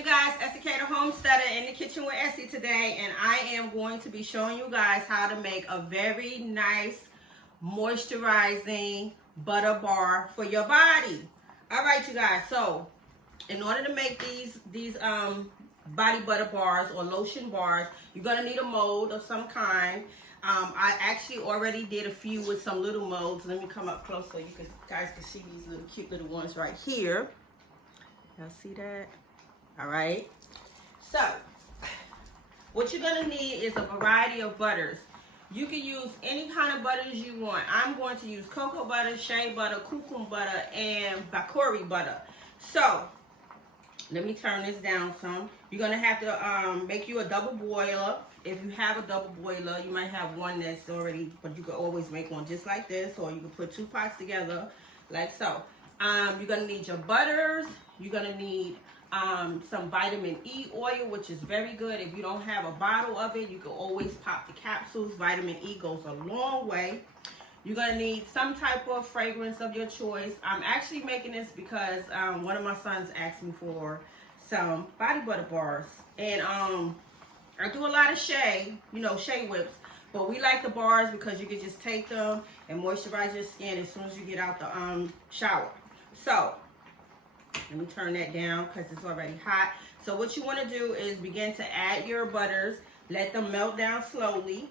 you guys, Essie the Homesteader in the kitchen with Essie today, and I am going to be showing you guys how to make a very nice moisturizing butter bar for your body. All right, you guys, so in order to make these body butter bars or lotion bars, you're gonna need a mold of some kind. I actually already did a few with some little molds. Let me come up close so you guys can see these little cute little ones right here. Y'all see that? All right. So what you're gonna need is a variety of butters. You can use any kind of butters you want. I'm going to use cocoa butter, shea butter, cucumber butter, and bakuri butter. So let me turn this down some. You're gonna have to make you a double boiler. If you have a double boiler, you might have one that's already, but you can always make one just like this, or you can put two pots together like so. You're gonna need your butters. You're gonna need some vitamin E oil, which is very good. If you don't have a bottle of it, you can always pop the capsules. Vitamin E goes a long way. You're gonna need some type of fragrance of your choice. I'm actually making this because one of my sons asked me for some body butter bars, and I do a lot of shea, shea whips, but we like the bars because you can just take them and moisturize your skin as soon as you get out the shower. So let me turn that down because it's already hot. So what you want to do is begin to add your butters, let them melt down slowly.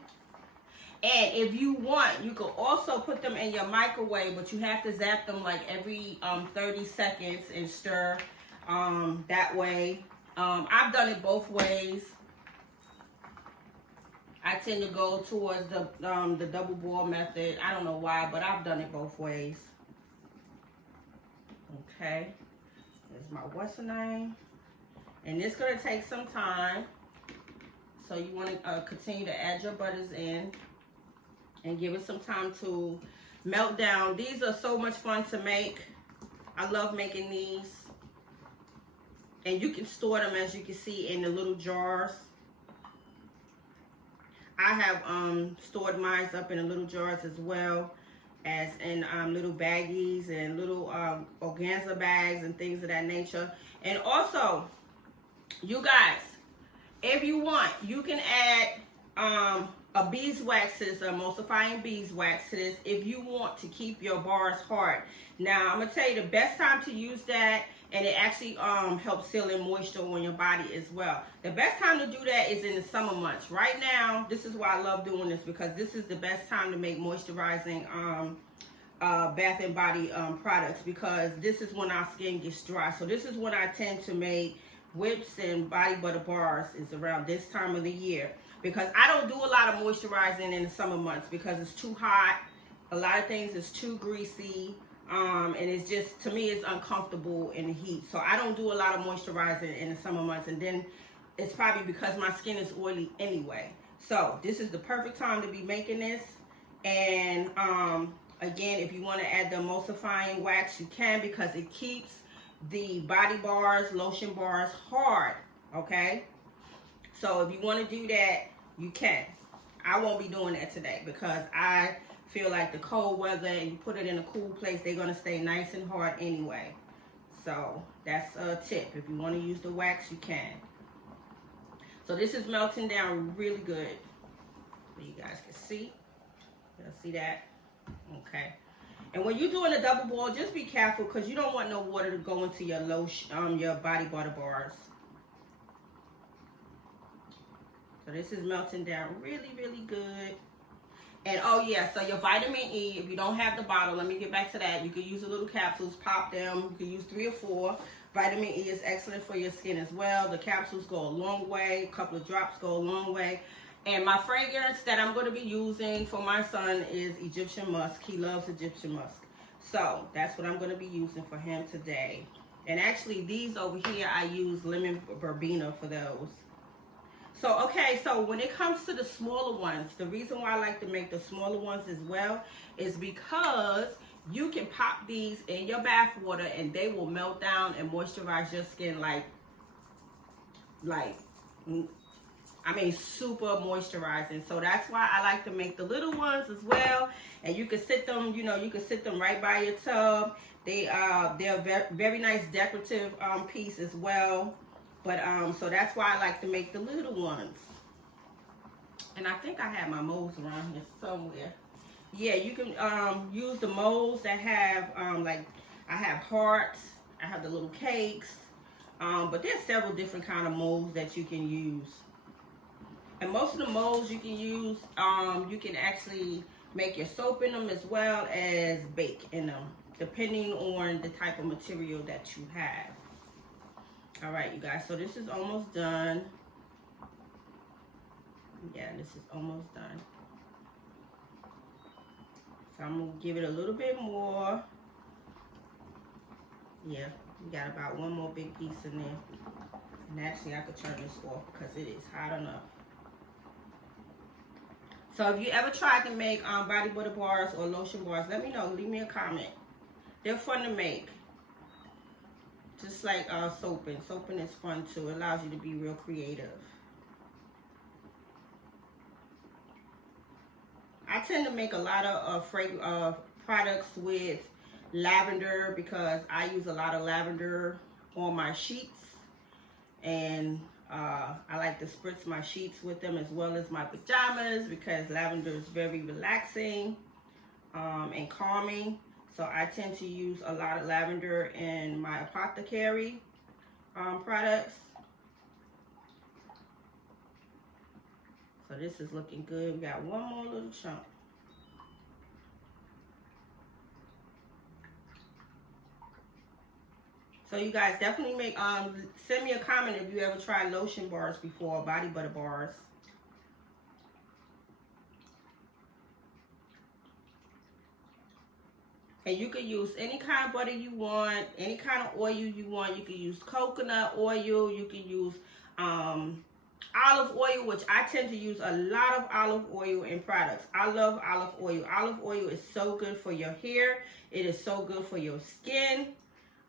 And if you want, you can also put them in your microwave, but you have to zap them like every 30 seconds and stir that way. I've done it both ways. I tend to go towards the double boil method. I don't know why, but I've done it both ways. Okay, there's my what's the name, and it's gonna take some time. So you want to continue to add your butters in and give it some time to melt down. These are so much fun to make. I love making these, and you can store them, as you can see, in the little jars. I have stored mine up in the little jars as well as in little baggies and little organza bags and things of that nature. And also, you guys, if you want, you can add a beeswax, a emulsifying beeswax to this if you want to keep your bars hard. Now, I'm gonna tell you the best time to use that, and it actually helps seal in moisture on your body as well. The best time to do that is in the summer months. Right now, this is why I love doing this, because this is the best time to make moisturizing bath and body products, because this is when our skin gets dry. So this is when I tend to make whips and body butter bars, is around this time of the year, because I don't do a lot of moisturizing in the summer months because it's too hot. A lot of things is too greasy. And it's just, to me, it's uncomfortable in the heat. So I don't do a lot of moisturizing in the summer months. And then it's probably because my skin is oily anyway. So this is the perfect time to be making this. And again, if you want to add the emulsifying wax, you can, because it keeps the body bars, lotion bars hard. Okay? So if you want to do that, you can. I won't be doing that today because I feel like the cold weather and you put it in a cool place, they're going to stay nice and hard anyway. So that's a tip. If you want to use the wax, you can. So this is melting down really good, so you guys can see. You'll see that. Okay. And when you're doing a double boil, just be careful, because you don't want no water to go into your lotion, your body butter bars. So this is melting down really, really good. And oh yeah, so your vitamin E, if you don't have the bottle, let me get back to that. You can use the little capsules, pop them. You can use 3 or 4. Vitamin E is excellent for your skin as well. The capsules go a long way. A couple of drops go a long way. And my fragrance that I'm going to be using for my son is Egyptian Musk. He loves Egyptian Musk. So that's what I'm going to be using for him today. And actually, these over here, I use lemon verbena for those. So, okay, so when it comes to the smaller ones, the reason why I like to make the smaller ones as well is because you can pop these in your bath water and they will melt down and moisturize your skin like super moisturizing. So that's why I like to make the little ones as well. And you can sit them, you can sit them right by your tub. They're a very nice decorative piece as well. But so that's why I like to make the little ones. And I think I have my molds around here somewhere. Yeah, you can use the molds that have like I have hearts, I have the little cakes, but there's several different kind of molds that you can use. And most of the molds you can use, you can actually make your soap in them as well as bake in them, depending on the type of material that you have. All right, you guys, so this is almost done. Yeah, this is almost done. So I'm gonna give it a little bit more. Yeah, we got about one more big piece in there. And actually I could turn this off because it is hot enough. So if you ever tried to make body butter bars or lotion bars, let me know. Leave me a comment. They're fun to make. Just like soaping. Soaping is fun too. It allows you to be real creative. I tend to make a lot of products with lavender because I use a lot of lavender on my sheets. And I like to spritz my sheets with them as well as my pajamas because lavender is very relaxing and calming. So I tend to use a lot of lavender in my apothecary products. So this is looking good. We got one more little chunk. So you guys definitely make send me a comment if you ever tried lotion bars before, body butter bars. And you can use any kind of butter you want, any kind of oil you want. You can use coconut oil, you can use olive oil, which I tend to use a lot of olive oil in products. I love olive oil. Olive oil is so good for your hair. It is so good for your skin.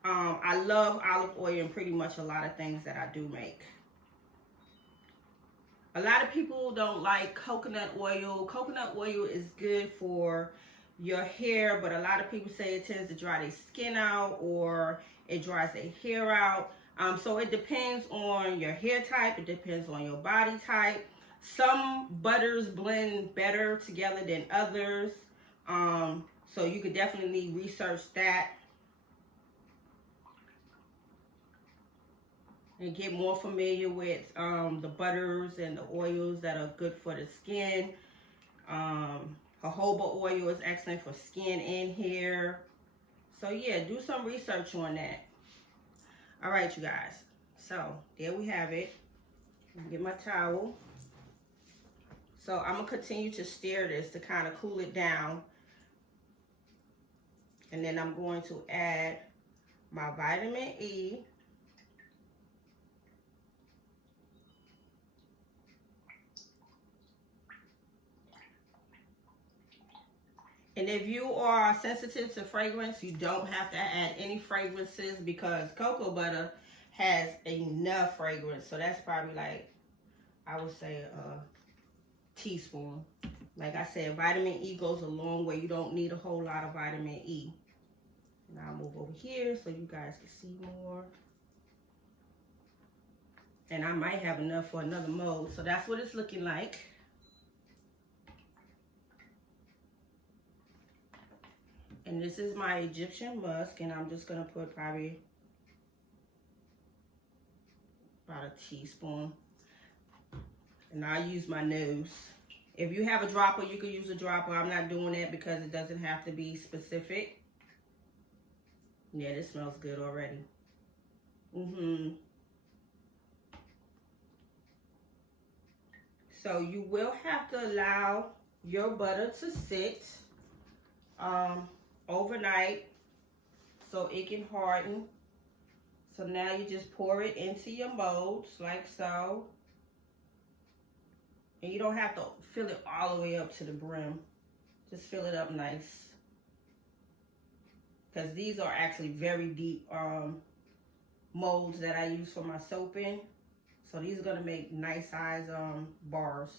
I love olive oil in pretty much a lot of things that I do make. A lot of people don't like coconut oil. Coconut oil is good for your hair, but a lot of people say it tends to dry their skin out or it dries their hair out. So it depends on your hair type. It depends on your body type. Some butters blend better together than others. So you could definitely research that and get more familiar with the butters and the oils that are good for the skin. Jojoba oil is excellent for skin and hair. So yeah, do some research on that. All right, you guys. So there we have it. Let me get my towel. So I'm gonna continue to stir this to kind of cool it down. And then I'm going to add my vitamin E. And if you are sensitive to fragrance, you don't have to add any fragrances because cocoa butter has enough fragrance. So that's probably like, I would say a teaspoon. Like I said, vitamin E goes a long way. You don't need a whole lot of vitamin E. Now I'll move over here so you guys can see more. And I might have enough for another mold. So that's what it's looking like. And this is my Egyptian musk, and I'm just gonna put probably about a teaspoon. And I use my nose. If you have a dropper, you can use a dropper. I'm not doing that because it doesn't have to be specific. Yeah, this smells good already. So you will have to allow your butter to sit overnight so it can harden. So now you just pour it into your molds like so. And you don't have to fill it all the way up to the brim. Just fill it up nice. Because these are actually very deep molds that I use for my soaping. So these are going to make nice size bars.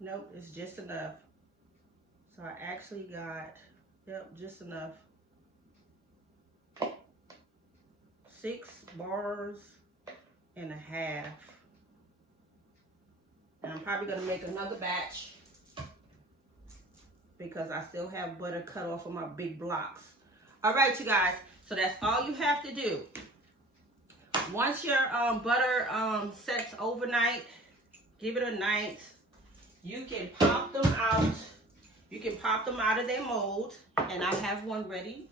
Nope, it's just enough. So I actually got, yep, just enough. 6 bars and a half. And I'm probably going to make another batch because I still have butter cut off of my big blocks. All right, you guys. So that's all you have to do. Once your butter sets overnight, give it a night. You can pop them out. You can pop them out of their mold. And I have one ready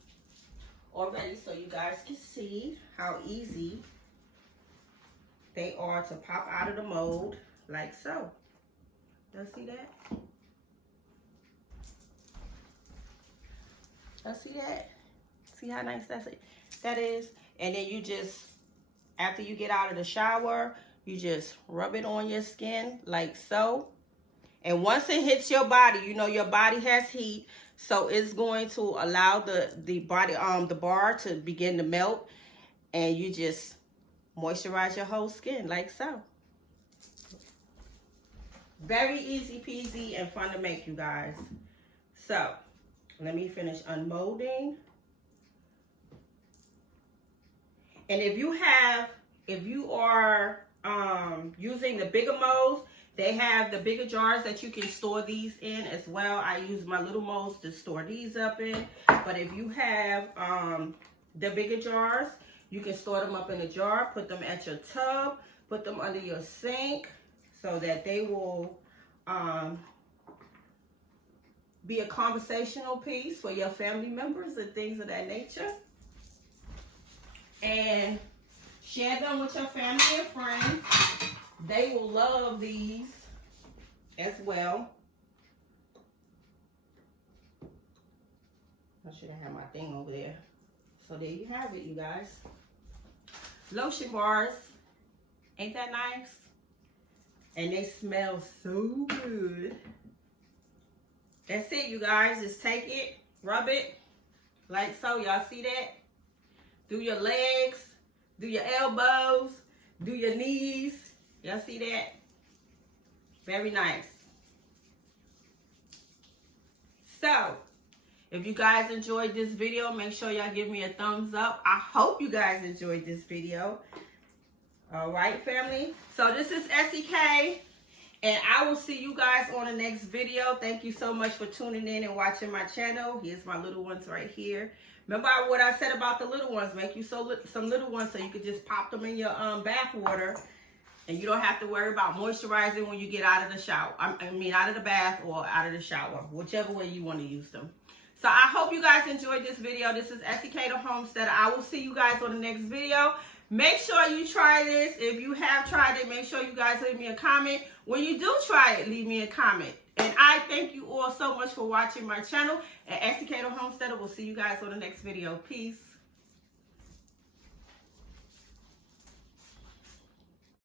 already so you guys can see how easy they are to pop out of the mold like so. Y'all see that? Y'all see that? See how nice that is? And then you just, after you get out of the shower, you just rub it on your skin like so. And once it hits your body, you know your body has heat, so it's going to allow the bar to begin to melt, and you just moisturize your whole skin like so. Very easy peasy and fun to make, you guys. So let me finish unmolding. And if you are using the bigger molds, they have the bigger jars that you can store these in as well. I use my little molds to store these up in. But if you have the bigger jars, you can store them up in a jar, put them at your tub, put them under your sink so that they will be a conversational piece for your family members and things of that nature. And share them with your family and friends. They will love these as well. I should have had my thing over there. So there you have it, you guys. Lotion bars. Ain't that nice? And they smell so good. That's it, you guys. Just take it, rub it like so. Y'all see that? Do your legs, do your elbows, do your knees. Y'all see that? Very nice. So, if you guys enjoyed this video, make sure y'all give me a thumbs up. I hope you guys enjoyed this video. All right, family. So this is SEK, and I will see you guys on the next video. Thank you so much for tuning in and watching my channel. Here's my little ones right here. Remember what I said about the little ones. Make you some little ones so you could just pop them in your bath water. And you don't have to worry about moisturizing when you get out of the shower. I mean, out of the bath or out of the shower. Whichever way you want to use them. So I hope you guys enjoyed this video. This is SEK the Homesteader. I will see you guys on the next video. Make sure you try this. If you have tried it, make sure you guys leave me a comment. When you do try it, leave me a comment. And I thank you all so much for watching my channel. And SEK the Homesteader will see you guys on the next video. Peace.